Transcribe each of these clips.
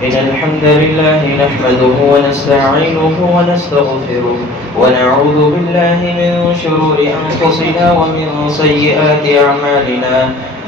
إن الحمد لله نحمده ونستعينه ونستغفره ونعوذ بالله من شرور أنفسنا ومن سيئات أعمالنا.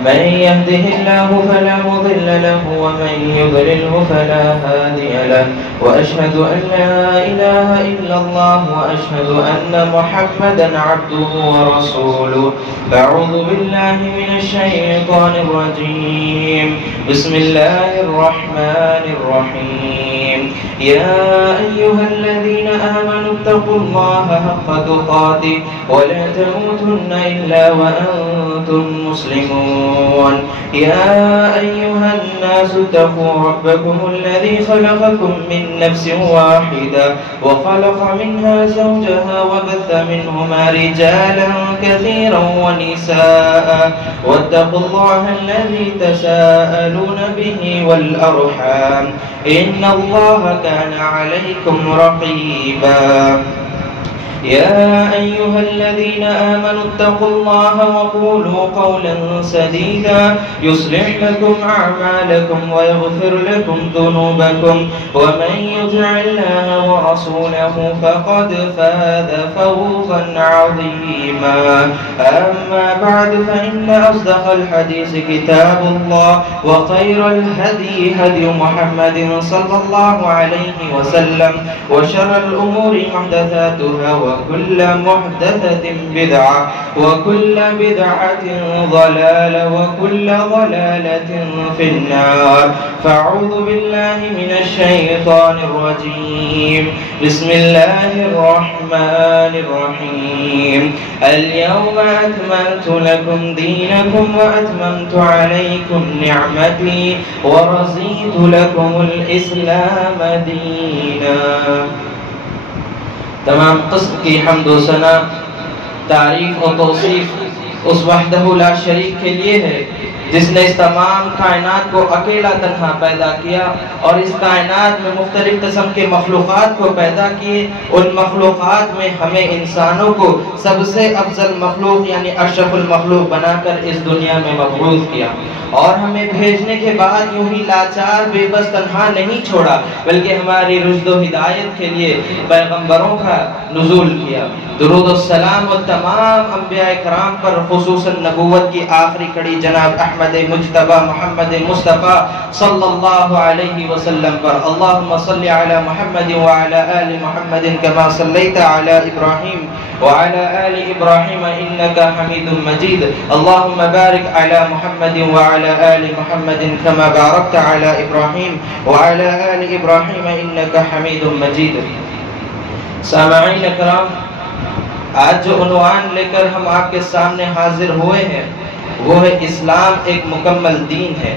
من يهده الله فلا مضل له ومن يضلله فلا هادي له، وأشهد أن لا إله إلا الله وأشهد أن محمدا عبده ورسوله. أعوذ بالله من الشيطان الرجيم. بسم الله الرحمن الرحيم. يا أيها الذين آمنوا اتقوا الله حق تقاته ولا تموتن إلا وأنتم مسلمون. يا أيها الناس اتقوا ربكم الذي خلقكم من نفس واحدة وخلق منها زوجها وبث منهما رجالا كثيرا ونساء واتقوا الله الذي تساءلون به والأرحام إن الله كان عليكم رقيبا. يا أيها الذين آمنوا اتقوا الله وقولوا قولا سديدا يصلح لكم أعمالكم ويغفر لكم ذنوبكم، ومن يطع الله ورسوله فقد فاز فوزا عظيما. أما بعد فإن أصدق الحديث كتاب الله، وخير الهدي هدي محمد صلى الله عليه وسلم، وشر الأمور محدثاتها وكل محدثة بدعة وكل بدعة ضلالة وكل ضلالة في النار. فأعوذ بالله من الشيطان الرجيم. بسم الله الرحمن الرحيم. اليوم أكملت لكم دينكم وأتممت عليكم نعمتي ورضيت لكم الإسلام دينا. تمام قسم کی حمد و ثنا، تعریف و توصیف اس وحدہ لا شریک کے لیے ہے جس نے اس تمام کائنات کو اکیلا تنہا پیدا کیا اور اس کائنات میں مختلف قسم کے مخلوقات کو پیدا کیے. ان مخلوقات میں ہمیں انسانوں کو سب سے افضل مخلوق یعنی اشرف المخلوق بنا کر اس دنیا میں مبعوث کیا، اور ہمیں بھیجنے کے بعد یوں ہی لاچار بے بس تنہا نہیں چھوڑا، بلکہ ہماری رشد و ہدایت کے لیے پیغمبروں کا نزول کیا. درود و سلام و تمام انبیاء کرام پر، خصوصاً نبوت کی آخری کڑی جناب احمد مجتبی محمد مصطفیٰ صلی اللہ علیہ وسلم پر. اللہم صلی علی محمد وعلی آل محمد کما صلیت علی ابراہیم وعلی آل ابراہیم انکا حمید مجید. اللہم بارک علی محمد وعلی آل محمد کما بارکت علی ابراہیم وعلی آل ابراہیم انکا حمید مجید. سامعین اکرام، آج جو عنوان لے کر ہم آپ کے سامنے حاضر ہوئے ہیں وہ ہے اسلام ایک مکمل دین ہے.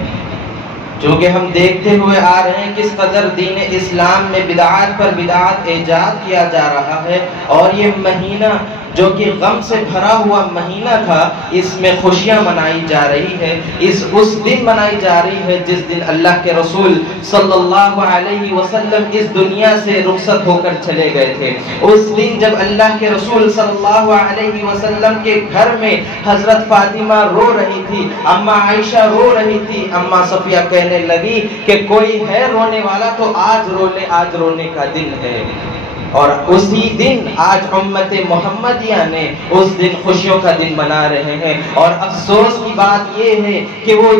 جو کہ ہم دیکھتے ہوئے آ رہے ہیں کس قدر دین اسلام میں بدعات پر بدعات ایجاد کیا جا رہا ہے، اور یہ مہینہ جو کہ غم سے بھرا ہوا مہینہ تھا اس میں خوشیاں منائی جا رہی ہے. اس دن منائی جا رہی ہے جس دن اللہ کے رسول صلی اللہ علیہ وسلم اس دنیا سے رخصت ہو کر چلے گئے تھے. اس دن جب اللہ کے رسول صلی اللہ علیہ وسلم کے گھر میں حضرت فاطمہ رو رہی تھی، اماں عائشہ رو رہی تھی، اماں صفیہ کہنے لگی کہ کوئی ہے رونے والا تو آج رو لے، آج رونے کا دن ہے. اور اسی دن آج امت محمدیہ نے اس دن خوشیوں کا دن منا رہے ہیں. اور افسوس کی بات یہ ہے کہ وہ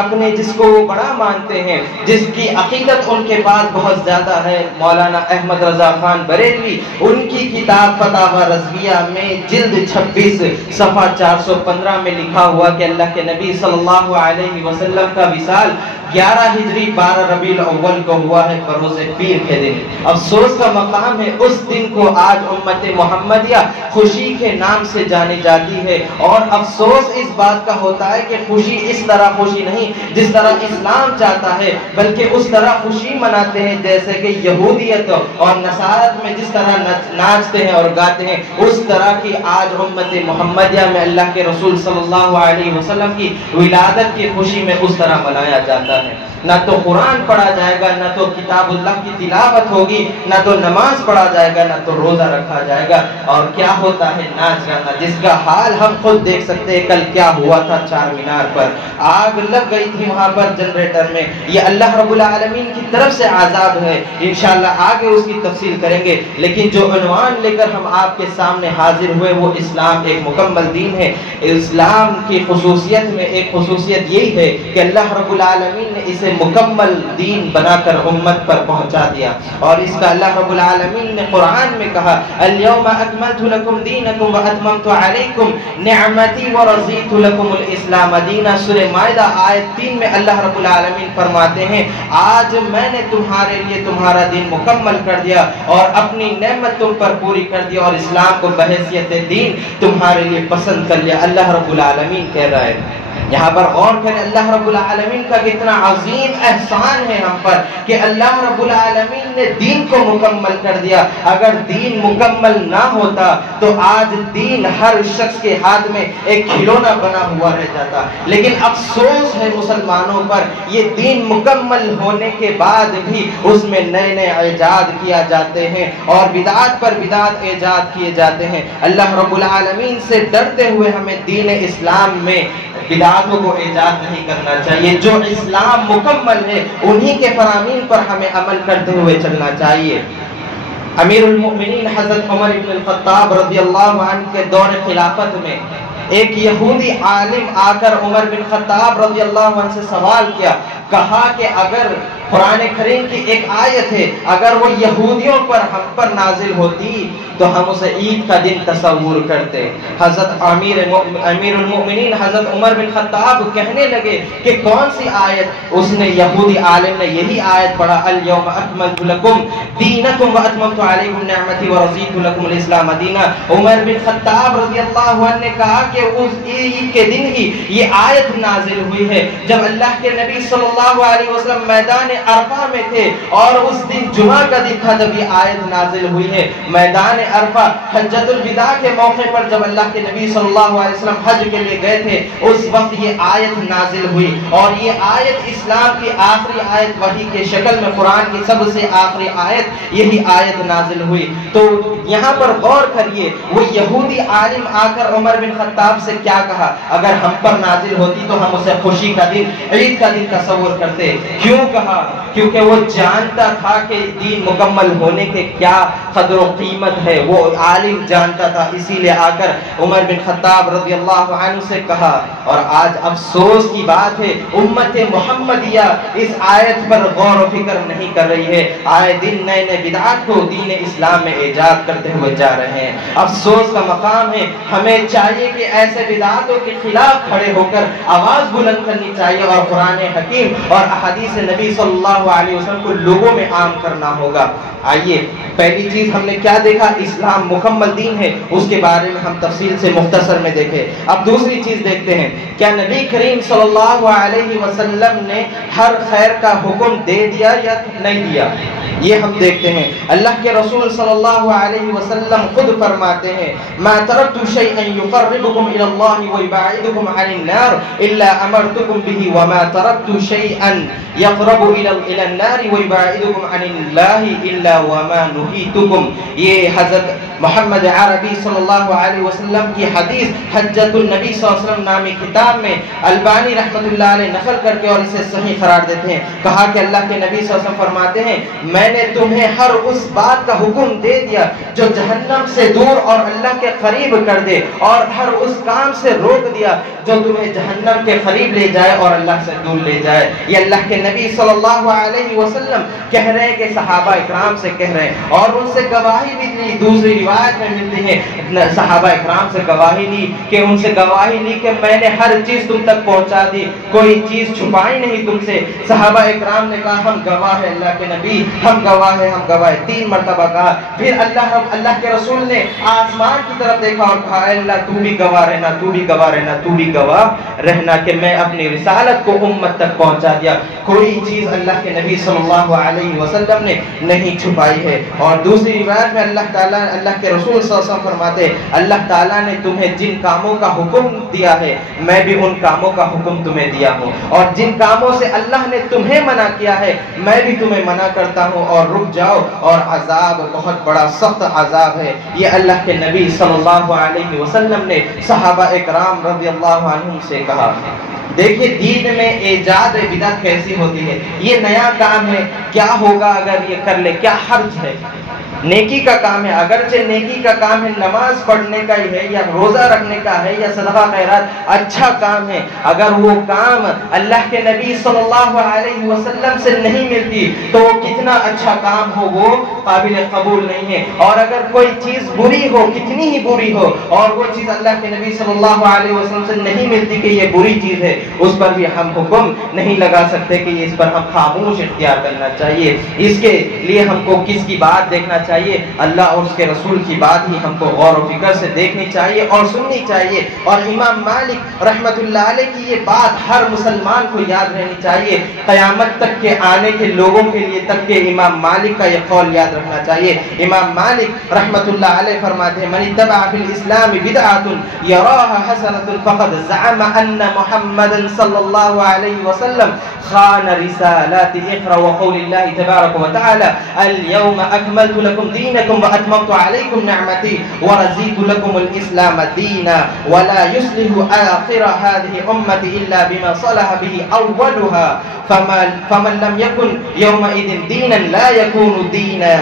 اپنے جس کو وہ بڑا مانتے ہیں، جس کی عقیدت ان کے پاس بہت زیادہ ہے، مولانا احمد رضا خان بریلوی، ان کی کتاب فتاوی رضویہ میں جلد 26 صفحہ 415 میں لکھا ہوا کہ اللہ کے نبی صلی اللہ علیہ وسلم کا وصال 11 ہجری 12 ربیع الاول کو ہوا ہے، بروز پیر کے دن. افسوس کا مقام ہے اس دن کو آج امت محمدیہ خوشی کے نام سے جانی جاتی ہے. اور افسوس اس بات کا ہوتا ہے کہ خوشی اس طرح خوشی نہیں جس طرح اسلام چاہتا ہے، بلکہ اس طرح خوشی مناتے ہیں جیسے کہ یہودیت اور نصارت میں جس طرح ناچتے ہیں اور گاتے ہیں، اس طرح کی آج امت محمدیہ میں اللہ کے رسول صلی اللہ علیہ وسلم کی ولادت کی خوشی میں اس طرح منایا جاتا ہے. نہ تو قرآن پڑھا جائے گا، نہ تو کتاب اللہ کی تلاوت ہوگی، نہ تو نماز پڑھا جائے گا، نہ تو روزہ رکھا جائے گا، اور کیا ہوتا ہے ناچ گانا، جس کا حال ہم خود دیکھ سکتے ہیں۔ کل کیا ہوا تھا چار مینار پر، آگ لگ گئی تھی وہاں پر جنریٹر میں، یہ اللہ رب العالمین کی طرف سے عذاب ہے، انشاءاللہ آگے اس کی تفصیل کریں گے۔ لیکن جو عنوان لے کر ہم آپ کے سامنے حاضر ہوئے وہ اسلام ایک مکمل دین ہے۔ اسلام کی خصوصیت میں ایک خصوصیت یہی ہے کہ اللہ رب العالمین نے اسے مکمل دین بنا کر امت پر پہنچا دیا، اور اس کا اللہ رب العالمین نے قرآن میں کہا اليوم اکملت لکم دینکم واتممت علیکم نعمتی ورضیت لکم الاسلام دینا۔ سورہ مائدہ آیت 3 میں اللہ رب العالمین فرماتے ہیں آج میں نے تمہارے لیے تمہارا دین مکمل کر دیا اور اپنی نعمت تم پر پوری کر دیا، اور اسلام کو بحیثیت دین تمہارے لیے پسند کر لیا۔ اللہ رب العالمین کہہ رہا ہے، یہاں پر غور کریں اللہ رب العالمین کا کتنا عظیم احسان ہے ہم پر کہ اللہ رب العالمین نے دین کو مکمل کر دیا۔ اگر دین مکمل نہ ہوتا تو آج دین ہر شخص کے ہاتھ میں ایک کھلونا بنا ہوا رہ جاتا، لیکن افسوس ہے مسلمانوں پر، یہ دین مکمل ہونے کے بعد بھی اس میں نئے نئے ایجاد کیا جاتے ہیں اور بدعات پر بدعات ایجاد کیے جاتے ہیں۔ اللہ رب العالمین سے ڈرتے ہوئے ہمیں دین اسلام میں بدعاتوں کو ایجاد نہیں کرنا چاہیے۔ جو اسلام مکمل ہے انہی کے فرامین پر ہمیں عمل کرتے ہوئے چلنا چاہیے۔ امیر المؤمنین حضرت عمر بن الخطاب رضی اللہ عنہ کے دور خلافت میں ایک یہودی عالم آ کر عمر بن خطاب رضی اللہ عنہ سے سوال کیا، کہا کہ اگر قرآن کریم کی ایک آیت ہے اگر وہ یہودیوں پر ہم پر نازل ہوتی تو ہم اسے عید کا دن تصور کرتے۔ حضرت امیر المؤمنین حضرت عمر بن خطاب کہنے لگے کہ کون سی آیت؟ اس نے یہودی عالم نے یہی آیت پڑھا اليوم اکملت لکم دینکم واتممت علیکم نعمتی ورضیت لکم الاسلام دینا۔ عمر بن خطاب رضی اللہ عنہ نے کہا کہ اس عید کے دن ہی یہ آیت نازل ہوئی ہے جب اللہ کے نبی صلی اللہ علیہ وسلم میدان عرفہ میں تھے، اور اس دن جمعہ کا دن تھا جب یہ آیت نازل ہوئی ہے۔ میدان عرفہ حجۃ الوداع کے موقع پر جب اللہ کے نبی صلی اللہ علیہ وسلم حج کے لیے گئے تھے اس وقت یہ آیت نازل ہوئی، اور یہ آیت اسلام کی آخری آیت وحی کے شکل میں قرآن کی سب سے آخری آیت یہی آیت نازل ہوئی۔ تو یہاں پر غور کریے، وہ یہودی عالم آ کر عمر بن خطاب سے کیا کہا؟ اگر ہم پر نازل ہوتی تو ہم اسے خوشی کا دن عید کا دن تصور کرتے۔ کیوں کہا؟ کیونکہ وہ جانتا تھا کہ دین مکمل ہونے کے کیا قدر و قیمت ہے، وہ عالم جانتا تھا، اسی لیے آ کر عمر بن خطاب رضی اللہ عنہ سے کہا۔ اور آج افسوس کی بات ہے امت محمدیہ اس آیت پر غور و فکر نہیں کر رہی ہے، آئے دن نئے نئے بدعات کو دین اسلام میں ایجاد کرتے ہوئے جا رہے ہیں۔ افسوس کا مقام ہے، ہمیں چاہیے کہ ایسے بدعاتوں کے خلاف کھڑے ہو کر آواز بلند کرنی چاہیے اور قرآن حکیم اور احادیث نبی صلی اللہ علیہ وسلم کو لوگوں میں عام کرنا ہوگا۔ آئیے پہلی چیز ہم نے کیا دیکھا؟ اسلام مکمل دین ہے، اس کے بارے میں ہم تفصیل سے مختصر میں دیکھے۔ اب دوسری چیز دیکھتے ہیں، کیا نبی کریم صلی اللہ علیہ وسلم نے ہر خیر کا حکم دے دیا یا نہیں دیا؟ یہ ہم دیکھتے ہیں۔ اللہ کے رسول صلی اللہ علیہ وسلم خود فرماتے ہیں ما ترکت شیئا یقربکم الی اللہ ویبعدکم عن النار الا امرتکم به وما ترکت شیئا یقرب الی النار ویبعدکم عن اللہ الا وما نہیتکم۔ یہ حضرت محمد عربی صلی اللہ علیہ وسلم کی حدیث حجۃ النبی صلی اللہ علیہ وسلم نامی کتاب میں البانی رحمۃ اللہ علیہ نقل کر کے اور اسے صحیح قرار دیتے ہیں۔ کہا کہ اللہ کے نبی صلی اللہ علیہ وسلم فرماتے ہیں میں نے تمہیں ہر اس بات کا حکم دے دیا جو جہنم سے دور اور اللہ کے قریب کر دے، اور ہر اس کام سے روک دیا جو تمہیں جہنم کے قریب لے جائے اور اللہ سے دور لے جائے۔ یہ اللہ کے نبی صلی اللہ علیہ وسلم کہہ رہے ہیں کہ صحابہ اکرام سے کہہ رہے ہیں، اور ان سے گواہی بھی لی۔ دوسری روایت میں ملتی ہے صحابہ اکرام سے گواہی لی کہ ان سے گواہی لی کہ میں نے ہر چیز تم تک پہنچا دی، کوئی چیز چھپائی نہیں تم سے۔ صحابہ اکرام نے کہا ہم گواہ ہیں اللہ کے نبی، ہم گواہ ہیں، ہم گواہ ہیں۔ 3 مرتبہ کہا۔ پھر اللہ کے رسول نے آسمان کی طرف دیکھا اور کہا اے اللہ تو بھی گواہ رہنا، تو بھی گواہ رہنا، تو بھی گواہ رہنا کہ میں اپنی رسالت کو امت تک پہنچا دیا، کوئی چیز اللہ کے نبی صلی اللہ علیہ وسلم نے نہیں چھپائی ہے۔ اور دوسری روایت میں اللہ اللہ کے رسول صلی اللہ علیہ وسلم فرماتے اللہ تعالیٰ نے تمہیں جن کاموں کا حکم دیا ہے میں بھی ان کاموں کا حکم تمہیں دیا ہوں، اور جن کاموں سے اللہ نے تمہیں منع کیا ہے میں بھی تمہیں منع کرتا ہوں، اور رک جاؤ، اور عذاب بہت بڑا سخت عذاب ہے۔ یہ اللہ کے نبی صلی اللہ علیہ وسلم نے صحابہ اکرام رضی اللہ عنہم سے کہا۔ دیکھیے دین میں ایجاد بدعت کیسی ہوتی ہے، یہ نیا کام ہے، کیا ہوگا اگر یہ کر لے، کیا حرج ہے؟ نیکی کا کام ہے، اگرچہ نیکی کا کام ہے، نماز پڑھنے کا ہی ہے یا روزہ رکھنے کا ہے یا صدقہ خیرات، اچھا کام ہے، اگر وہ کام اللہ کے نبی صلی اللہ علیہ وسلم سے نہیں ملتی تو وہ کتنا اچھا کام ہو وہ قابل قبول نہیں ہے۔ اور اگر کوئی چیز بری ہو، کتنی ہی بری ہو، اور وہ چیز اللہ کے نبی صلی اللہ علیہ وسلم سے نہیں ملتی کہ یہ بری چیز ہے، اس پر بھی ہم حکم نہیں لگا سکتے کہ اس پر ہم خاموش اختیار کرنا چاہیے۔ اس کے لیے ہم کو کس کی بات دیکھنا چاہیے؟ اللہ اور اس کے رسول کی بات ہی ہم کو غور و فکر سے دیکھنی چاہیے اور سننی چاہیے۔ اور امام مالک رحمت اللہ علیہ کی یہ بات ہر مسلمان کو یاد رہنی چاہیے، قیامت تک کے آنے کے لوگوں کے لیے تک کہ امام مالک کا یہ قول یاد رکھنا چاہیے۔ امام مالک رحمت اللہ علیہ فرماتے ہیں من اتبع فی الاسلام بدعۃ یراها حسنۃ فقد زعم ان محمد صلی اللہ علیہ وسلم خان رسالات اقرا وقول اللہ تبارک وتعالى اليوم اکملت لکم دینکم واتممت علیکم نعمتی ورضیت لکم الاسلام دینا ولا يصلح آخر هذه امتی الا بما صلح به اولها فمن لم يكن يومئذ دینا لا يكون دینا۔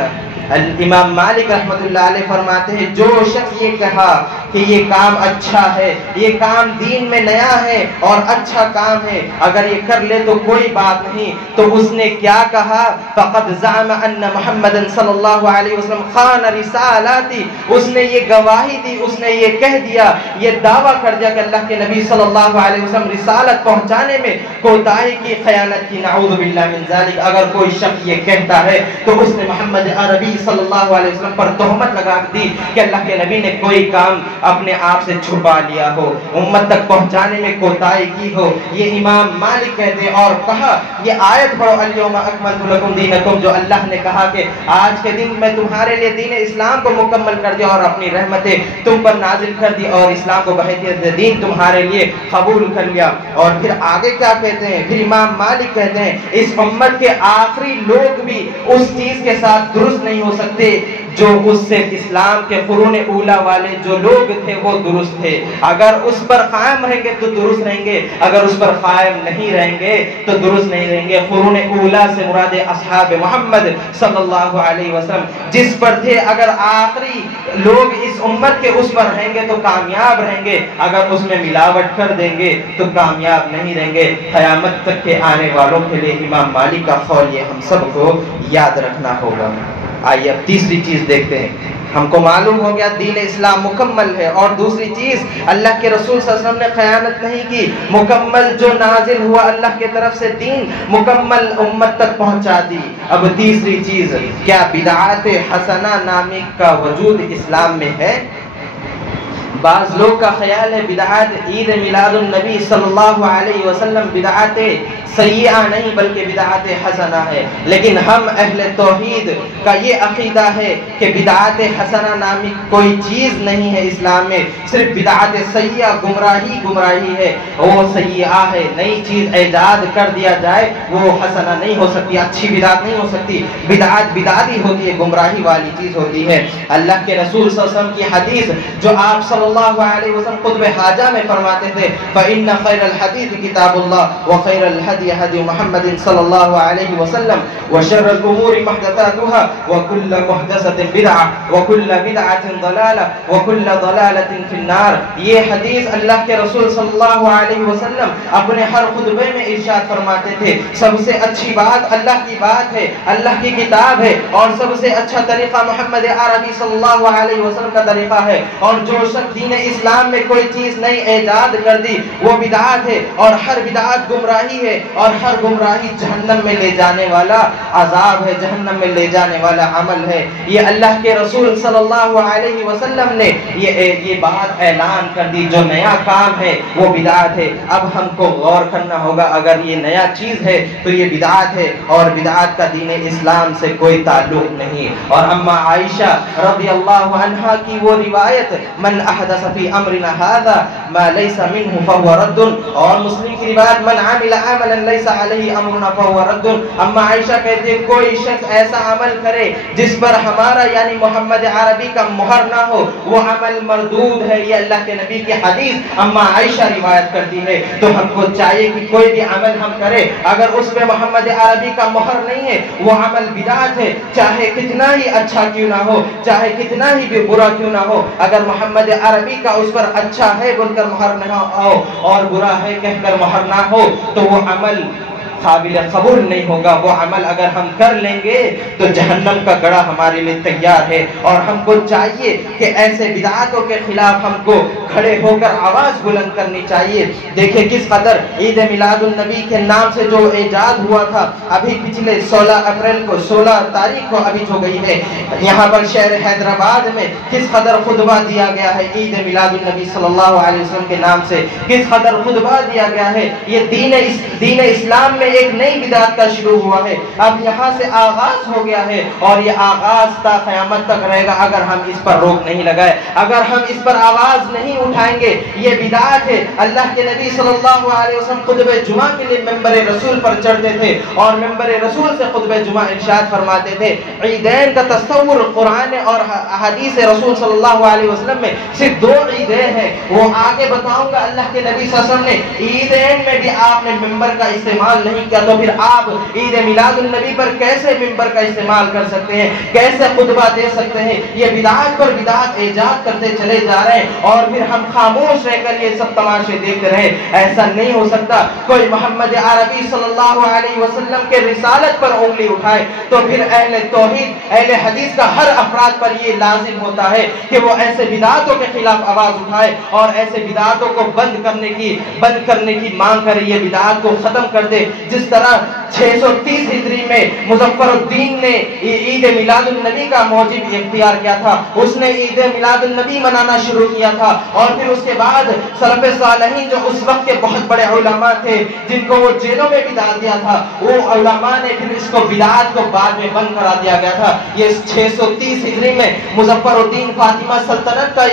امام مالک رحمت اللہ علیہ فرماتے ہیں جو شخص یہ کہا کہ یہ کام اچھا ہے، یہ کام دین میں نیا ہے اور اچھا کام ہے، اگر یہ کر لے تو کوئی بات نہیں، تو اس نے کیا کہا؟ فقد زعم ان محمد صلی اللہ علیہ وسلم خان رسالاتی، اس نے یہ گواہی دی، اس نے یہ کہہ دیا، یہ دعویٰ کر دیا کہ اللہ کے نبی صلی اللہ علیہ وسلم رسالت پہنچانے میں کوتاہی کی، خیانت کی، نعوذ باللہ من ذالک۔ اگر کوئی شخص یہ کہتا ہے تو اس نے محمد عربی صلی اللہ علیہ وسلم پر تہمت لگا دی کہ اللہ کے نبی نے کوئی کام اپنے آپ سے چھپا لیا ہو، امت تک پہنچانے میں کوتاہی کی ہو۔ یہ امام مالک کہتے ہیں اور کہا یہ آیت پڑھو الیوم اکملت لکم دینکم، جو اللہ نے کہا کہ آج کے دن میں تمہارے لیے دین اسلام کو مکمل کر دیا اور اپنی رحمتیں تم پر نازل کر دی اور اسلام کو بحیثیت دین تمہارے لیے قبول کر لیا۔ اور پھر آگے کیا کہتے ہیں؟ پھر امام مالک کہتے ہیں اس امت کے آخری لوگ بھی اس چیز کے ساتھ درست نہیں ہو سکتے جو اس سے اسلام کے قرون اولا والے جو لوگ تھے وہ درست تھے۔ اگر اس پر قائم رہیں گے تو درست رہیں گے، اگر اس پر قائم نہیں رہیں گے تو درست نہیں رہیں گے۔ قرون اولا سے مراد اصحاب محمد صلی اللہ علیہ وسلم جس پر تھے، اگر آخری لوگ اس امت کے اس پر رہیں گے تو کامیاب رہیں گے، اگر اس میں ملاوٹ کر دیں گے تو کامیاب نہیں رہیں گے۔ قیامت تک کے آنے والوں کے لیے امام مالک کا قول یہ ہم سب کو یاد رکھنا ہوگا۔ آئیے اب تیسری چیز دیکھتے ہیں۔ ہم کو معلوم ہو گیا دین اسلام مکمل ہے، اور دوسری چیز اللہ کے رسول صلی اللہ علیہ وسلم نے خیانت نہیں کی، مکمل جو نازل ہوا اللہ کے طرف سے دین مکمل امت تک پہنچا دی۔ اب تیسری چیز، کیا بدعات حسنہ نامی کا وجود اسلام میں ہے؟ بعض لوگ کا خیال ہے بدعات عید میلاد النبی صلی اللہ علیہ وسلم بدعات سیئہ نہیں بلکہ بدعات حسنہ ہے، لیکن ہم اہل توحید کا یہ عقیدہ ہے کہ بدعات حسنہ نامی کوئی چیز نہیں ہے اسلام میں، صرف بدعات سیئہ گمراہی ہے، وہ سیئہ ہے، نئی چیز ایجاد کر دیا جائے وہ حسنہ نہیں ہو سکتی، اچھی بدعت نہیں ہو سکتی، بدعت بدعتی ہوتی ہے، گمراہی والی چیز ہوتی ہے۔ اللہ کے رسول صلی اللہ علیہ وسلم کی حدیث جو آپ صلی اللہ علیہ وسلم خطبہ حاجہ میں فرماتے تھے فَإِنَّ خَيْرَ الْحَدِيثِ كِتَابُ اللَّهِ وَخَيْرَ الْهَدْيِ هَدْيُ مُحَمَّدٍ صلی اللہ علیہ وسلم وَشَرَّ الْأُمُورِ مُحْدَثَاتُهَا وَكُلُّ مُحْدَثَةٍ بِدْعَةٌ وَكُلُّ بِدْعَةٍ ضَلَالَةٌ وَكُلُّ ضَلَالَةٍ فِي النَّارِ۔ یہ حدیث اللہ کے رسول صلی اللہ علیہ وسلم اپنے ہر خطبے میں ارشاد فرماتے تھے سب سے اچھی بات اللہ کی بات ہے، اللہ کی کتاب ہے، اور سب سے اچھا طریقہ محمد عربی صلی اللہ علیہ وسلم کا طریقہ ہے، اور جو شخص دین اسلام میں کوئی چیز نئی ایجاد کر دی وہ بدعت ہے، اور ہر بدعت گمراہی ہے، اور ہر گمراہی جہنم میں لے جانے والا عذاب ہے، جہنم میں لے جانے والا عمل ہے۔ یہ اللہ کے رسول صلی اللہ علیہ وسلم نے یہ بات اعلان کر دی، جو نیا کام ہے وہ بدعت ہے۔ اب ہم کو غور کرنا ہوگا، اگر یہ نیا چیز ہے تو یہ بدعت ہے، اور بدعت کا دین اسلام سے کوئی تعلق نہیں۔ اور اما عائشہ رضی اللہ عنہا کی وہ روایت، من احدث فی امرنا ھذا ما لیس منہ فہو رد، اور مسلم کی روایت، من عمل عملا لیس علیہ امرنا فہو رد۔ اما عائشہ کہتے ہیں کوئی شخص ایسا عمل کرے جس پر ہمارا یعنی محمد عربی کا مہر نہ ہو وہ عمل مردود ہے، یہ اللہ کے نبی کی حدیث اما عائشہ روایت کرتی ہے۔ تو ہم کو چاہیے کہ کوئی بھی عمل ہم کرے اگر اس میں محمد عربی کا مہر نہیں ہے وہ عمل بدعت ہے، چاہے کتنا ہی اچھا کیوں نہ ہو، چاہے کتنا ہی بھی برا کیوں نہ ہو، اگر محمد عربی کا اس پر اچھا ہے بول کر مہر نہ ہو اور برا ہے کہہ کر مہر نہ ہو تو وہ عمل قابل قبول نہیں ہوگا۔ وہ عمل اگر ہم کر لیں گے تو جہنم کا گڑھا ہمارے لیے تیار ہے، اور ہم کو چاہیے کہ ایسے بدعاتوں کے خلاف ہم کو کھڑے ہو کر آواز بلند کرنی چاہیے۔ دیکھیں کس قدر عید میلاد النبی کے نام سے جو ایجاد ہوا تھا، ابھی پچھلے 16 تاریخ کو ابھی جو گئی ہے یہاں پر شہر حیدرآباد میں کس قدر خطبہ دیا گیا ہے عید میلاد النبی صلی اللہ علیہ وسلم کے نام سے، کس قدر خطبہ دیا گیا ہے۔ یہ دین اسلام میں ایک نئی بدعت کا شروع ہوا ہے، اب یہاں سے آغاز ہو گیا ہے، اور یہ آغاز تا قیامت تک رہے گا اگر ہم اس پر روک نہیں لگائے، اگر ہم اس پر آواز نہیں اٹھائیں گے۔ یہ بدعت ہے۔ اللہ کے نبی صلی اللہ علیہ وسلم خطبہ جمعہ کے لیے ممبر رسول پر چڑھتے تھے اور ممبر رسول سے خطبہ جمعہ ارشاد فرماتے تھے۔ عیدین کا تصور قرآن اور احادیث رسول صلی اللہ علیہ وسلم میں صرف 2 عیدیں ہیں، وہ آگے بتاؤں گا۔ اللہ کے نبی صلی اللہ علیہ وسلم نے عیدین میں بھی آپ نے ممبر کا استعمال نہیں کیا، تو پھر آپ عید میلاد النبی پر کیسے ممبر کا استعمال کر سکتے ہیں، کیسے خطبہ دے سکتے ہیں؟ یہ بدعت پر بدعت ایجاد کرتے چلے جا رہے ہیں، اور پھر ہم خاموش رہ کر یہ سب تماشے دیکھ رہے ہیں۔ ایسا نہیں ہو سکتا۔ کوئی محمد عربی صلی اللہ علیہ وسلم کے رسالت پر انگلی اٹھائے تو پھر اہل توحید اہل حدیث کا ہر افراد پر یہ لازم ہوتا ہے کہ وہ ایسے بدعتوں کے خلاف آواز اٹھائے اور ایسے بدعتوں کو بند کرنے کی مانگ کرے، یہ بدعت کو ختم کر دے۔ جس طرح 630 ہجری میں مظفر الدین نے عید میلاد النبی کا موجب اختیار کیا تھا، اس نے عید میلاد النبی منانا شروع کیا تھا، اور پھر اس کے بعد سلف صالحین جو اس وقت کے بہت بڑے علماء تھے جن کو وہ جیلوں میں بھی ڈال دیا تھا، وہ علماء نے پھر اس کو بدعت کو بعد میں بند کرا دیا گیا تھا۔ یہ 630 ہجری میں مظفر الدین فاطمہ سلطنت کا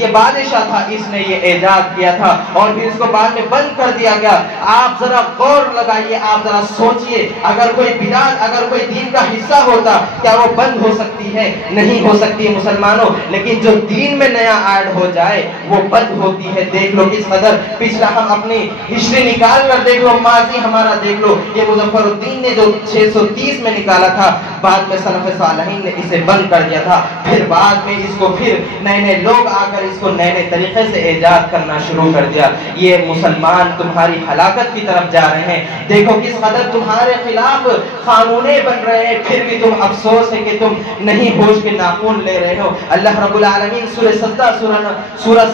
یہ بادشاہ تھا، اس نے یہ ایجاد کیا تھا اور پھر اس کو بعد میں بند کر دیا گیا۔ آپ ذرا غور لگائیے، آپ ذرا سوچئے، اگر کوئی بدعت اگر کوئی دین کا حصہ ہوتا کیا وہ بند ہو سکتی ہے؟ نہیں ہو سکتی مسلمانوں، لیکن جو دین میں نیا ایڈ ہو جائے وہ بند ہوتی ہے۔ دیکھ لو کس قدر پچھلا، ہم اپنی ہسٹری نکال کر دیکھ لو، ماضی ہمارا دیکھ لو، یہ مظفر الدین نے جو 630 میں نکالا تھا، بعد میں سلف صالحین نے اسے بند کر دیا تھا، پھر بعد میں اس کو پھر نئے لوگ آ کر اس کو نئے طریقے سے ایجاد کرنا شروع کر دیا۔ یہ مسلمان تمہاری ہلاکت کی طرف جا رہے ہیں۔ دیکھو کس قدر تمہارے خلاف قانونیں بن رہے ہیں، پھر بھی تم افسوس ہے کہ تم نہیں ہوش کے ناخن لے رہے ہو۔ اللہ رب العالمین سورہ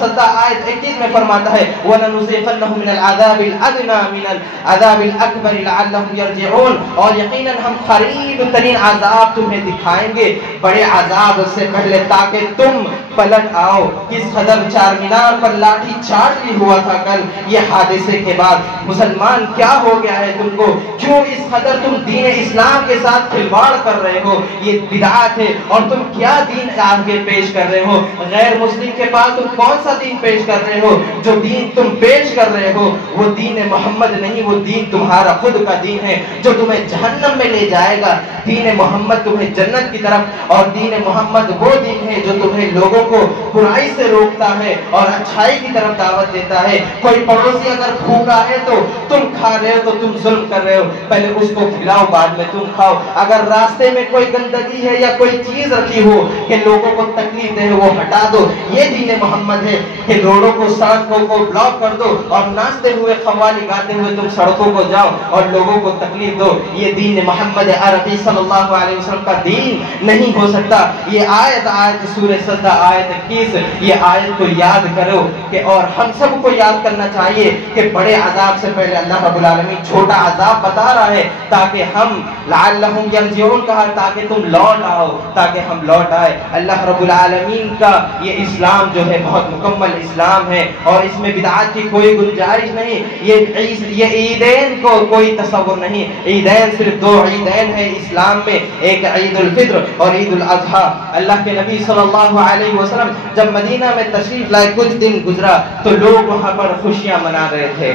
سجدہ آیت 21 میں فرماتا ہے وَلَنُذِيقَنَّهُم مِّنَ الْعَذَابِ الْأَدْنَىٰ مِنَ الْعَذَابِ الْأَكْبَرِ لَعَلَّهُمْ يَرْجِعُونَ، اور یقیناً ہم قریب ترین عذاب تمہیں دکھائیں گے، بڑے عذاب سے پہلے، تاکہ تم پلٹ آؤ۔ کس قدر چار مینار پر لاٹھی چارج بھی ہوا تھا کل، یہ حادثے کے بعد مسلمان کیا ہو گیا ہے تم کو؟ کیوں اس قدر تم دین اسلام کے ساتھ کھلواڑ کر رہے ہو؟ یہ بدعت ہے، اور تم کیا دین آگے پیش کر رہے ہو؟ غیر مسلم کے پاس تم کون سا دین پیش کر رہے ہو؟ جو دین تم پیش کر رہے ہو وہ دین محمد نہیں، وہ دین تمہارا خود کا دین ہے جو تمہیں جہنم میں لے جائے گا۔ دین محمد تمہیں جنت کی طرف، اور دین محمد وہ دین ہے جو تمہیں لوگوں کو برائی سے روکتا ہے اور اچھائی کی طرف دعوت دیتا ہے۔ کوئی پڑوسی اگر بھوکا ہے تو تم کھا رہے ہو تو تم ظلم کر رہے ہو، پہلے اس کو کھلاؤ بعد میں تم کھاؤ. اگر راستے میں کوئی گندگی ہے یا کوئی چیز رکھی ہو کہ لوگوں کو تکلیف دے وہ ہٹا دو. یہ دین محمد ہے کہ روڈوں کو سڑکوں کو بلاک کر دو اور ناچتے ہوئے قوالی گاتے ہوئے تم سڑکوں کو جاؤ اور لوگوں کو تکلیف دو. یہ دین محمد عربی صلی اللہ علیہ وسلم کا دین نہیں ہو سکتا. یہ آیت سورہ سجدہ آیت 21 یہ آیت کو یاد کرو کہ اور ہم سب کو یاد کرنا چاہیے کہ بڑے عذاب سے پہلے اللہ رب العالمین چھوٹا عذاب بتا رہا ہے تاکہ ہم لعلہم یرجعون کہا تاکہ تم لوٹ آؤ تاکہ ہم لوٹ آئے. اللہ رب العالمین کا یہ اسلام جو ہے بہت مکمل اسلام ہے اور اس میں بدعات کی کوئی گنجائش نہیں. یہ عیدین کو کوئی تصور نہیں. عیدین صرف دو عیدین ہیں اسلام میں, ایک عید الفطر اور عید الاضحیٰ. اللہ کے نبی صلی اللہ علیہ وسلم جب مدینہ میں تشریف لائے کچھ دن گزرا تو لوگ وہاں پر خوشیاں منا رہے تھے.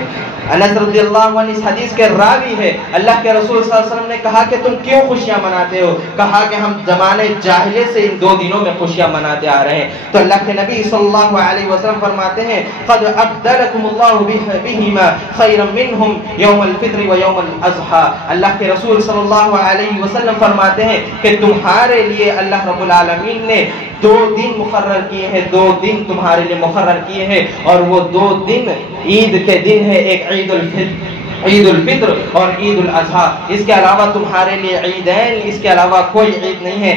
انس رضی اللہ عنہ اس حدیث کے راوی ہے. اللہ کے رسول صلی اللہ علیہ وسلم نے کہا کہ تم کیوں خوشیاں مناتے ہو؟ کہا کہ ہم زمانے جاہلیت سے ان 2 دنوں میں خوشیاں مناتے آ رہے ہیں. تو اللہ کے نبی صلی اللہ علیہ وسلم فرماتے ہیں قد ابدلکم اللہ بہما خیرا منہم یوم الفطر و یوم الاضحیٰ. اللہ کے رسول صلی اللہ علیہ وسلم فرماتے ہیں کہ تمہارے لیے اللہ رب العالمین نے 2 دن مقرر کیے ہیں, 2 دن تمہارے لیے مقرر کیے ہیں اور وہ 2 دن عید کے دن ہے. ایک عید الفطر اور عید الاضحیٰ. اس کے علاوہ تمہارے لیے عیدین, اس کے علاوہ کوئی عید نہیں ہے.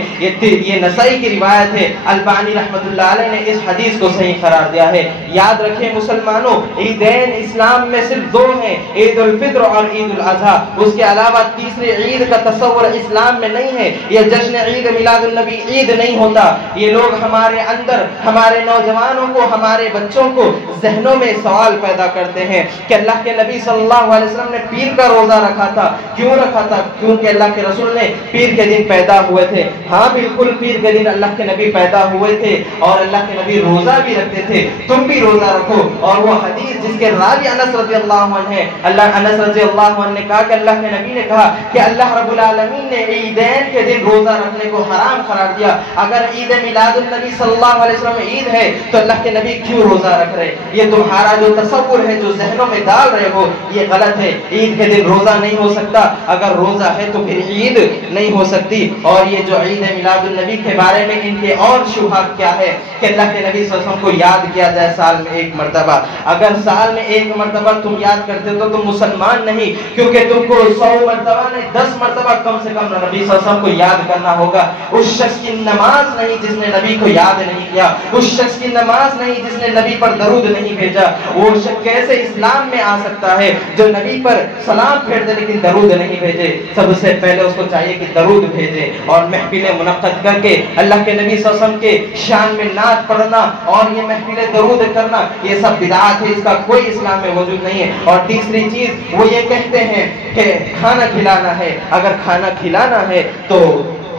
یہ نسائی کی روایت ہے. البانی رحمۃ اللہ علیہ نے اس حدیث کو صحیح قرار دیا ہے. یاد رکھیں مسلمانوں, عیدین اسلام میں صرف 2 ہیں, عید الفطر اور عید الاضحیٰ. اس کے علاوہ تیسری عید کا تصور اسلام میں نہیں ہے. یہ جشن عید میلاد النبی عید نہیں ہوتا. یہ لوگ ہمارے اندر, ہمارے نوجوانوں کو, ہمارے بچوں کو ذہنوں میں سوال پیدا کرتے ہیں کہ اللہ کے نبی صلی اللہ علیہ وسلم نے پیر کا روزہ رکھا تھا. کیوں رکھا تھا؟ کیونکہ اللہ کے رسول نے پیر کے دن پیدا ہوئے تھے. ہاں بالکل پیر کے دن اللہ کے نبی پیدا ہوئے تھے اور اللہ کے نبی روزہ بھی رکھتے تھے. تم بھی روزہ رکھو. اور وہ حدیث جس کے راوی انس رضی اللہ عنہ ہے, انس رضی اللہ عنہ نے کہا کہ اللہ کے نبی نے کہا کہ اللہ رب العالمین نے عیدین کے دن روزہ رکھنے کو حرام قرار دیا. اگر عید میلاد النبی صلی اللہ علیہ وسلم عید ہے تو اللہ کے نبی کیوں روزہ رکھ رہے؟ یہ تمہارا جو تصور ہے, جو ذہنوں میں ڈال رہے ہو, یہ غلط ہے. عید کے دن روزہ نہیں ہو سکتا. اگر روزہ ہے تو پھر عید نہیں ہو سکتی. اور یہ جو عید میلاد النبی کے بارے میں ان کے اور شبہات کیا ہے کہ اللہ کے نبی صلی اللہ علیہ وسلم کو یاد کیا جائے سال میں 1 مرتبہ. اگر سال میں 1 مرتبہ تم یاد کرتے تو تم مسلمان نہیں, کیونکہ تم کو 100 مرتبہ نہیں 10 مرتبہ کم سے کم نبی صلی اللہ علیہ وسلم کو یاد کرنا ہوگا. اس شخص کی نماز نہیں جس نے نبی کو یاد نہیں کیا. اس شخص کی نماز نہیں جس نے نبی پر درود نہیں بھیجا. وہ شخص کیسے اسلام میں آ سکتا ہے جو نبی پر سلام پھیر دے لیکن درود نہیں بھیجے؟ سب سے پہلے اس کو چاہیے کہ درود بھیجے اور محفلیں منعقد کر کے اللہ کے نبی صلی اللہ علیہ وسلم کے شان میں نعت پڑھنا اور یہ محفلیں درود کرنا, یہ سب بدعات ہے. اس کا کوئی اسلام میں وجود نہیں ہے. اور تیسری چیز وہ یہ کہتے ہیں کہ کھانا کھلانا ہے. اگر کھانا کھلانا ہے تو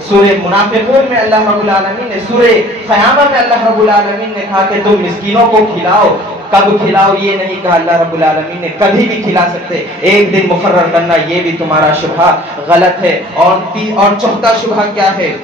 سورہ منافقون میں اللہ رب العالمین نے, سورہ قیامہ میں اللہ رب العالمین نے کہا کہ تم مسکینوں کو کھلاؤ. کب کھلاؤ یہ نہیں کہا اللہ رب العالمین نے, کبھی بھی کھلا سکتے. 1 دن مقرر کرنا یہ بھی تمہارا شبہ غلط ہے. اور چوتھا شبہ کیا ہے؟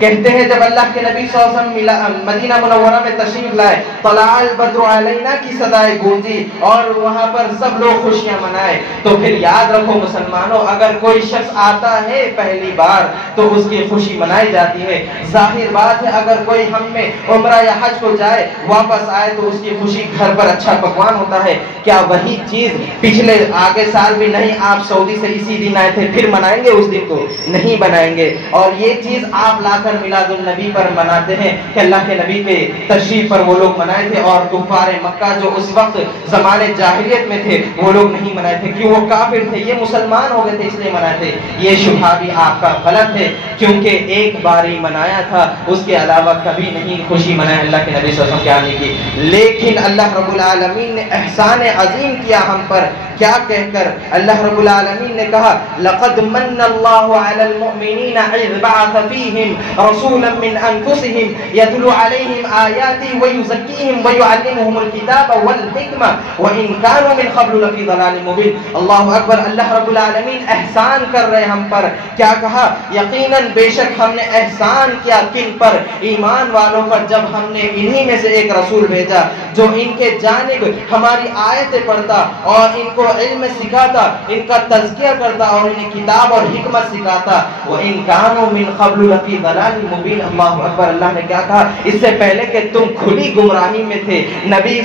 کہتے ہیں جب اللہ کے نبی صلی اللہ علیہ وسلم مدینہ منورہ میں تشریف لائے, طلع البدر علینا کی صدائے گونجی اور وہاں پر سب لوگ خوشیاں منائے. تو پھر یاد رکھو مسلمانوں, اگر کوئی شخص آتا ہے پہلی بار تو اس کی خوشی منائی جاتی ہے. ظاہر بات ہے اگر کوئی ہم میں عمرہ یا حج کو جائے واپس آئے تو اس کی خوشی گھر پر اچھا پکوان ہوتا ہے. کیا وہی چیز پچھلے آگے سال بھی نہیں آپ سعودی سے اسی دن آئے تھے پھر منائیں گے اس دن کو؟ نہیں منائیں گے. اور یہ چیز آپ لا کر میلاد النبی پر مناتے ہیں کہ اللہ کے نبی کے تشریف پر وہ لوگ منائے تھے اور کفار مکہ جو اس وقت زمانے جاہلیت میں تھے وہ لوگ نہیں منائے تھے. کیوں؟ وہ کافر تھے, یہ مسلمان ہو گئے تھے اس لیے منائے تھے. یہ شبہ بھی آپ کا غلط ہے کیونکہ ایک بار ہی منایا تھا, اس کے علاوہ کبھی نہیں خوشی منائے اللہ کے نبی صلی اللہ علیہ وسلم کے آنے کی. لیکن اللہ رب العالمین نے احسان عظیم کیا ہم پر, کیا کہہ کر اللہ رب العالمین نے کہا لقد من اللہ علی المؤمنین اذ بعث فیہم رسولا من انفسهم يتلو عليهم آياتي ويزكيهم ويعلمهم الكتاب والحکمہ وان كانوا من قبل لفی ضلال مبین. اللہ اکبر. اللہ رب العالمین احسان کر رہے ہم پر. کیا کہا؟ یقیناً بے شک ہم نے احسان کیا کن پر؟ ایمان والوں پر، جب ہم نے انہی میں سے ایک رسول بھیجا جو ان کے جانب ہماری آیتیں پڑھتا اور ان کو علم سکھاتا، ان کا تزکیہ کرتا اور انہیں کتاب اور حکمت سکھاتا. وَإِن كَانُوا مِن قَبْلُ لَفِي ضَلَالٍ مُبِينٍ. اللہ اکبر. اللہ نے کیا کہا؟ اس سے پہلے کہ تم کھلی گمراہی میں تھے، نبی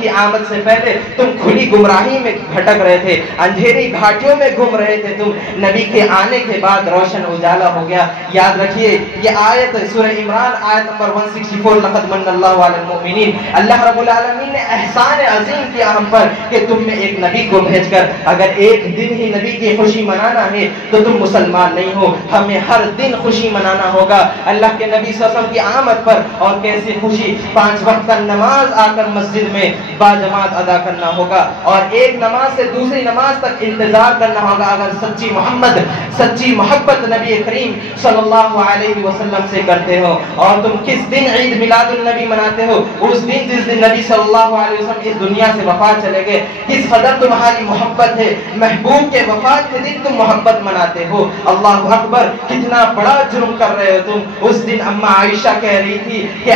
کی آمد سے پہلے تم کھلی گمراہی میں بھٹک رہے تھے، اندھیری گھاٹیوں میں گھوم رہے تھے تم. نبی کے آنے کے بعد روشن اجالا ہو گیا. یاد رکھیے یہ آیت سورہ عمران آیت نمبر 164. لقد من اللہ علی المؤمنین. اللہ رب العالمین نے احسان عظیم کیا ہم پر کہ تم میں ایک نبی کو بھیج کر اگر ایک دن ہی نبی کی خوشی منانا ہے تو تم مسلمان نہیں ہو. ہمیں ہر دن خوشی منانا ہوگا اللہ کے نبی صلی اللہ علیہ وسلم کی آمد پر. اور کیسی خوشی؟ 5 وقت کا نماز آ کر مسجد میں باجماعت ادا کرنا ہوگا اور ایک نماز سے دوسری نماز تک انتظار کرنا ہوگا. اگر سچی محبت نبی کریم صلی اللہ علیہ وسلم سے کرتے ہو. اور تم کس دن عید میلاد النبی مناتے ہو؟ اس دن جس دن نبی صلی اللہ علیہ وسلم اس دنیا سے وفات چلے گئے. کس قدر تمہاری محبت ہے، محبوب کے وفات کے دن تم محبت مناتے ہو. اللہ اکبر. کتنا بڑا جرم کر رہے ہو تم. اس دن اماں عائشہ کہہ رہی تھی کہ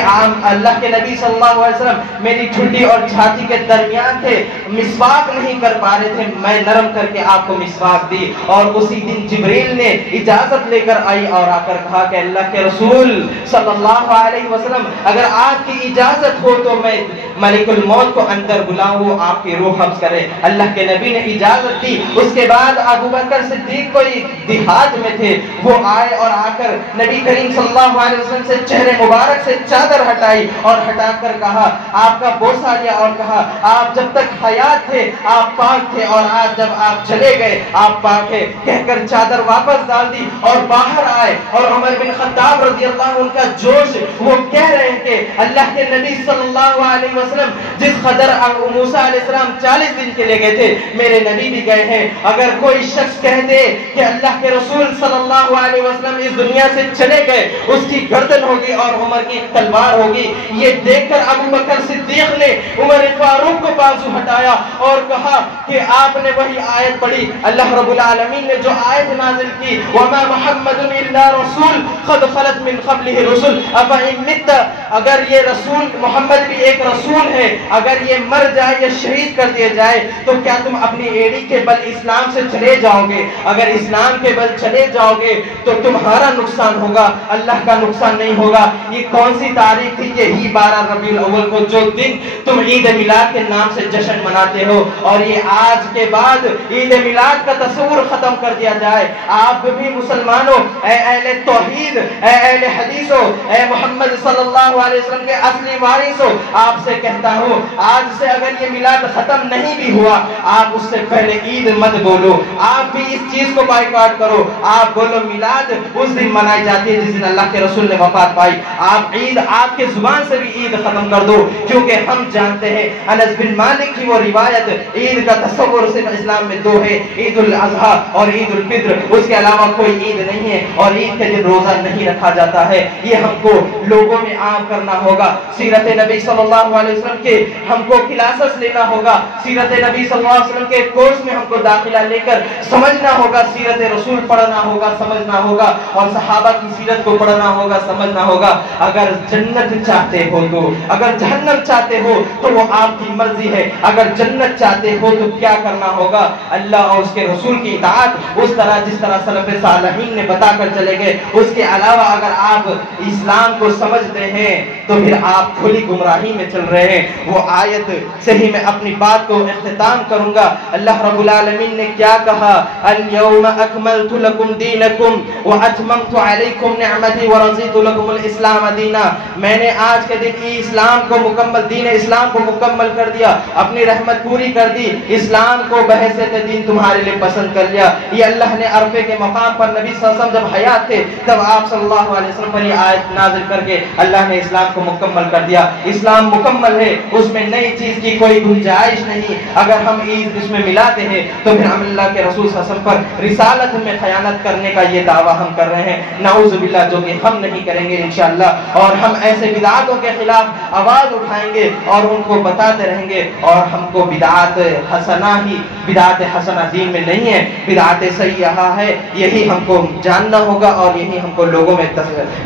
اللہ کے نبی صلی اللہ علیہ وسلم میری ٹھڈی اور چھاتی کے درمیان تھے، مسواک نہیں کر پا رہے تھے، میں نرم کر کے آپ کو مسواک دی. اور اسی دن جبریل نے اجازت لے کر آئی اور آ کر کہا کہ اللہ کے رسول صلی اللہ علیہ وسلم اگر آپ کی اجازت ہو تو میں ملک الموت کو اندر بلاؤں، وہ آپ کی روح قبض کرے. اللہ کے نبی نے اجازت دی. اس کے بعد ابو بکر صدیق کوئی دیہات میں تھے، وہ آئے اور آ کر نبی کریم صلی اللہ علیہ وسلم سے چہرے مبارک سے چادر ہٹائی اور ہٹا کر کہا، آپ کا بوسہ لیا اور کہا آپ جب تک حیات تھے آپ پاک تھے اور آج جب آپ چلے گئے آپ پاک ہے. کہہ کر چادر واپس ڈال دی اور باہر آئے. اور عمر بن خطاب رضی اللہ عنہ کا جوش، وہ کہہ رہے ہیں کہ اللہ کے نبی صلی اللہ علیہ وسلم جس قدر موسیٰ علیہ السلام 40 دن کے لے گئے تھے میرے نبی بھی گئے ہیں. اگر کوئی شخص کہہ دے کہ اللہ کے رسول صلی اللہ علیہ وسلم اس دنیا سے چلے گئے اس کی گردن ہوگی اور عمر کی تلوار ہوگی. یہ دیکھ کر ابو بکر صدیق نے عمر فاروق کو بازو ہٹایا اور کہا کہ آپ نے وہی آیت پڑھی. اللہ رب العالمین نے جو آیت نازل کی وما محمد الا رسول قد خلت من قبله الرسل افإن مت. اگر یہ رسول محمد بھی ایک رسول ہے، اگر یہ مر جائے یا شہید کر دیا جائے تو کیا تم اپنی ایڑی کے بل اسلام سے چلے جاؤ گے؟ اگر اسلام کے بل چلے جاؤ گے تو تمہارا نقصان ہوگا، اللہ کا نقصان نہیں ہوگا. یہ کون سی تاریخ تھی؟ یہی 12 ربیع الاول کو جو دن تم عید میلاد کے نام سے جشن مناتے ہو. اور یہ آج کے بعد عید میلاد کا تصور ختم کر دیا جائے. آپ بھی مسلمانوں، اے اہل توحید، اے اہل حدیث ہو، اے محمد صلی اللہ علیہ وسلم کے اصلی وارث ہو، آپ سے کہتا ہوں آج سے اگر یہ میلاد ختم نہیں بھی ہوا آپ اس سے پہلے عید مت بولو. آپ بھی اس چیز کو بائیکاٹ کرو. آپ بولو میلاد اس دن منائی جاتی ہے جس دن اللہ کے رسول نے وفات پائی. آپ عید، آپ کے زبان سے بھی عید ختم کر دو، کیونکہ ہم جانتے ہیں انس بن مالک کی وہ روایت، عید کا تصور صرف اسلام میں 2 ہے، عید الاضحیٰ اور عید الفطر. اس کے علاوہ کوئی عید نہیں ہے اور عید کے دن روزہ نہیں رکھا جاتا ہے. یہ ہم کو لوگوں میں عام کرنا ہوگا. سیرت نبی صلی اللہ علیہ وسلم کے ہم کو کلاسز لینا ہوگا. سیرت نبی صلی اللہ علیہ وسلم کے کورس میں ہم کو داخلہ لے کر سمجھنا ہوگا. سیرت رسول پڑھنا ہوگا، سمجھنا ہوگا، اور صحابہ کی سیرت کو پڑھنا ہوگا، سمجھنا ہوگا. اگر جنت چاہتے ہو تو، اگر جہنم چاہتے ہو تو وہ آپ کی مرضی ہے. اگر جنت چاہتے ہو تو کیا کرنا ہوگا؟ اللہ اور اس کے رسول کی اطاعت اس طرح جس طرح سلف صالحین نے بتا کر چلے گئے. اس کے علاوہ اگر آپ اسلام کو سمجھتے ہیں تو پھر آپ کھلی گمراہی میں چل رہے ہیں. وہ آیت سے ہی میں اپنی بات کو اختتام کروں گا. اللہ رب العالمین نے کیا کہا؟ اليوم اکملت لکم دینکم واتممت علیکم نعمتی ورضیت لکم الاسلام دینا. میں نے آج کے دن اسلام کو مکمل، دین اسلام کو مکمل کر دیا، اپنی رحمت پوری کر دی، اسلام کو بحیثیت دین تمہارے لیے پسند کر لیا. یہ اللہ نے عرفے کے مقام پر نبی صلی اللہ علیہ وسلم جب حیات تھے تب آپ صلی اللہ علیہ وسلم پر یہ آیت نازل کر کے اللہ نے اسلام کو مکمل کر دیا. اسلام مکمل ہے، اس میں نئی چیز کی کوئی گنجائش نہیں. اگر ہم عید اس میں ملاتے ہیں تو پھر ہم اللہ کے رسول صلی اللہ علیہ وسلم پر رسالت میں خیانت کرنے کا یہ دعویٰ ہم کر رہے ہیں. نعوذ باللہ جو کہ ہم نہیں کریں گے انشاءاللہ. اور ہم ایسے بدعاتوں کے خلاف آواز اٹھائیں گے اور ان کو بتاتے رہیں گے. اور ہم کو بدعات حسنہ دین میں نہیں ہے، بدعات سیئہ ہے، یہی ہم کو جاننا ہوگا اور یہی ہم کو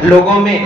لوگوں میں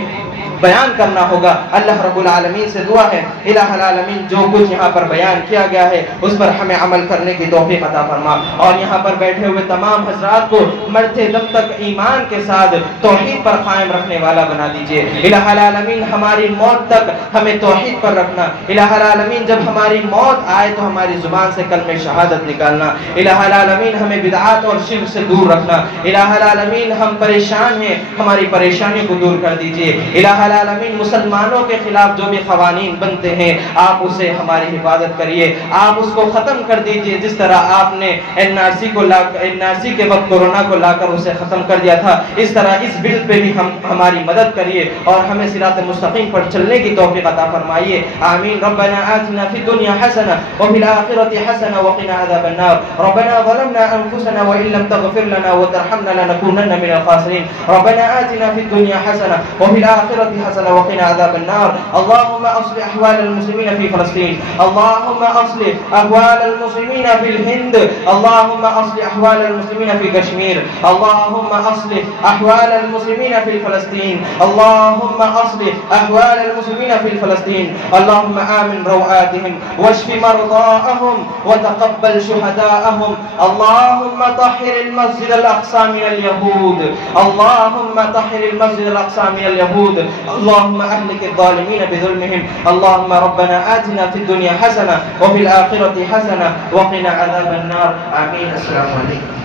بیان کرنا ہوگا. اللہ رب العالمین سے دعا ہے الہ العالمین جو کچھ یہاں پر بیان کیا گیا ہے اس پر ہمیں عمل کرنے کی توفیق عطا فرما. اور یہاں پر بیٹھے ہوئے تمام حضرات کو مرتے دم تک ایمان کے ساتھ توحید پر قائم رکھنے والا بنا دیجئے. الہ العالمین ہماری موت تک ہمیں توحید پر رکھنا. الہ العالمین جب ہماری موت آئے تو ہماری زبان سے کلمہ شہادت نکالنا. الہ العالمین ہمیں بدعات اور شرک سے دور رکھنا. الہ العالمین ہم پریشان ہیں، ہماری پریشانی کو دور کر دیجئے. الہ العالمین مسلمانوں کے خلاف جو بھی قوانین بنتے ہیں آپ اسے ہماری حفاظت کریے، آپ اس کو ختم کر دیجئے. جس طرح آپ نے NRC کے وقت کورونا کو لا کر اسے ختم کر دیا تھا، اس طرح اس بل پہ بھی ہماری مدد کریے اور ہمیں صراط مستقیم پر چلنے کی توفیق عطا فرمائیے. آمین. ربنا آتنا فی الدنیا حسنہ وفی الآخرۃ حسنہ وقنا عذاب النار. ربنا ظلمنا انفسنا وان لم تغفر لنا وترحمنا لنكونن من الخاسرین. ربنا آتنا فی الدنیا حسنہ وفی الآخرۃ حسنہ وقنا عذاب النار. اللهم اصلح احوال المسلمین فی فلسطین. اللهم اصلح احوال المسلمین فی الهند. اللهم اصلح احوال المسلمین فی کشمیر. اللهم اصلح احوال المسلمین فی فلسطین. اللهم اصلح احوال المسلمین فی فلسطین. اللهم آمن روآتهم واشف مرضاءهم وتقبل شهداءهم. اللهم طهر المسجد الاقصى من اليهود. اللهم طهر المسجد الاقصى من اليهود. اللهم اهلك الظالمين بظلمهم. اللهم ربنا آتنا في الدنيا حسنة وفي الآخرة حسنة وقنا عذاب النار. آمين. السلام عليكم.